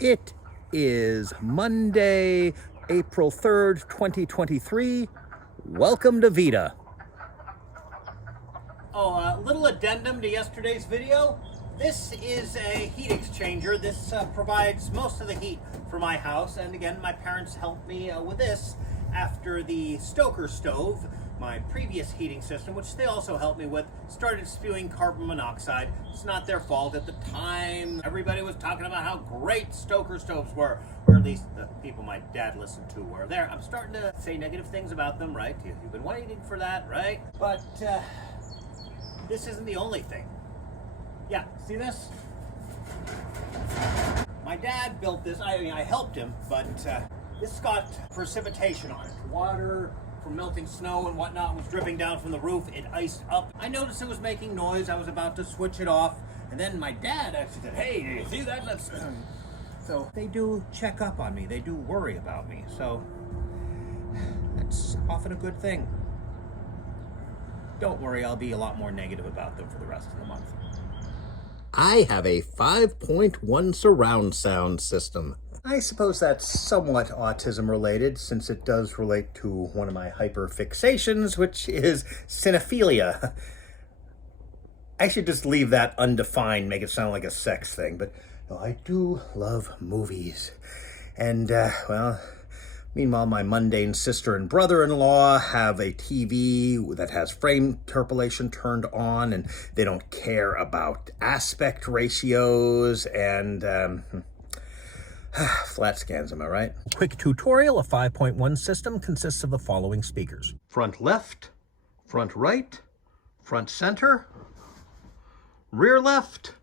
It is Monday, April 3rd, 2023. Welcome to Veda. Oh, a little addendum to yesterday's video. This is a heat exchanger. This provides most of the heat for my house. And again, my parents helped me with this after the Stoker stove, my previous heating system, which they also helped me with, started spewing carbon monoxide. It's not their fault. At the time, everybody was talking about how great Stoker stoves were, or at least the people my dad listened to were. There, I'm starting to say negative things about them, right? You've been waiting for that, right? But this isn't the only thing. Yeah, see this? My dad built this. I helped him, but this got precipitation on it. Water from melting snow and whatnot was dripping down from the roof. It iced up. I noticed it was making noise. I was about to switch it off, and then my dad actually said, "Hey, do you see that? That's..." So they do check up on me. They do worry about me. So that's often a good thing. Don't worry, I'll be a lot more negative about them for the rest of the month. I have a 5.1 surround sound system. I suppose that's somewhat autism related, since it does relate to one of my hyperfixations, which is cinephilia. I should just leave that undefined, make it sound like a sex thing, but no, I do love movies. And, well, meanwhile, my mundane sister and brother-in-law have a TV that has frame interpolation turned on, and they don't care about aspect ratios and, flat scans, am I right? Quick tutorial. A 5.1 system consists of the following speakers: front left, front right, front center, rear left,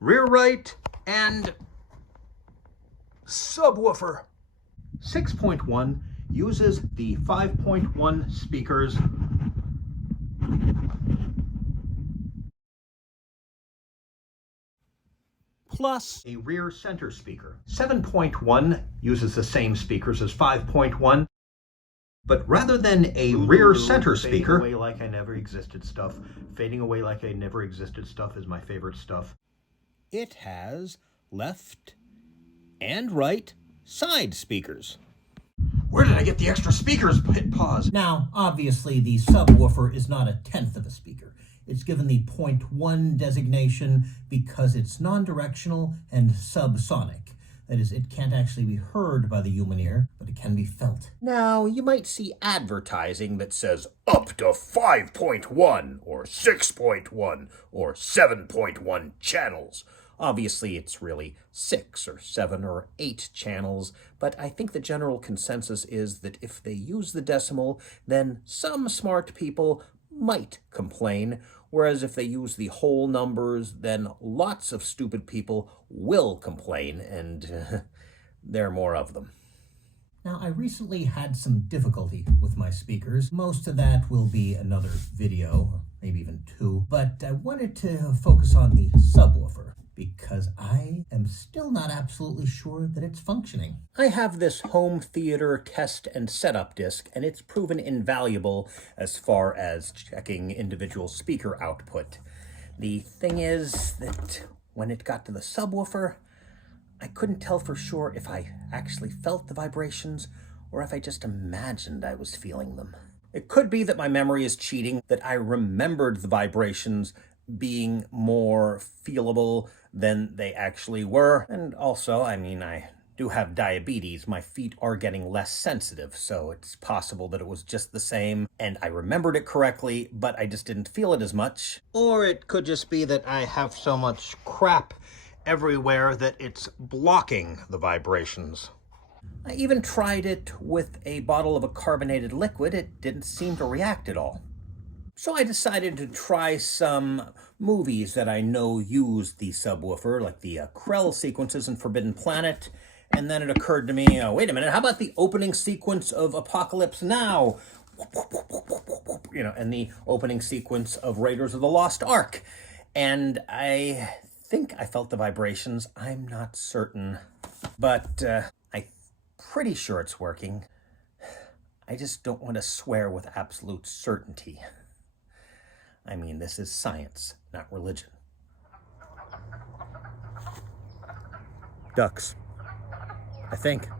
rear right, and subwoofer. 6.1 uses the 5.1 speakers plus a rear center speaker. 7.1 uses the same speakers as 5.1, but rather than a rear center speaker, fading away like I never existed stuff. Fading away like I never existed stuff is my favorite stuff. It has left and right side speakers. Where did I get the extra speakers? Hit pause. Now, obviously, the subwoofer is not a tenth of a speaker. It's given the 0.1 designation because it's non-directional and subsonic. That is, it can't actually be heard by the human ear, but it can be felt. Now, you might see advertising that says up to 5.1 or 6.1 or 7.1 channels. Obviously, it's really 6 or 7 or 8 channels, but I think the general consensus is that if they use the decimal, then some smart people might complain, whereas if they use the whole numbers, then lots of stupid people will complain, and there are more of them. Now, I recently had some difficulty with my speakers. Most of that will be another video, or maybe even 2, but I wanted to focus on the subwoofer, because I am still not absolutely sure that it's functioning. I have this home theater test and setup disc, and it's proven invaluable as far as checking individual speaker output. The thing is that when it got to the subwoofer, I couldn't tell for sure if I actually felt the vibrations or if I just imagined I was feeling them. It could be that my memory is cheating, that I remembered the vibrations being more feelable than they actually were. And also, I do have diabetes. My feet are getting less sensitive, so it's possible that it was just the same and I remembered it correctly, but I just didn't feel it as much. Or it could just be that I have so much crap everywhere that it's blocking the vibrations. I even tried it with a bottle of a carbonated liquid. It didn't seem to react at all. So I decided to try some movies that I know use the subwoofer, like the Krell sequences in Forbidden Planet. And then it occurred to me, wait a minute, how about the opening sequence of Apocalypse Now? And the opening sequence of Raiders of the Lost Ark. And I think I felt the vibrations. I'm not certain, but I'm pretty sure it's working. I just don't want to swear with absolute certainty. I mean, this is science, not religion. Ducks. I think.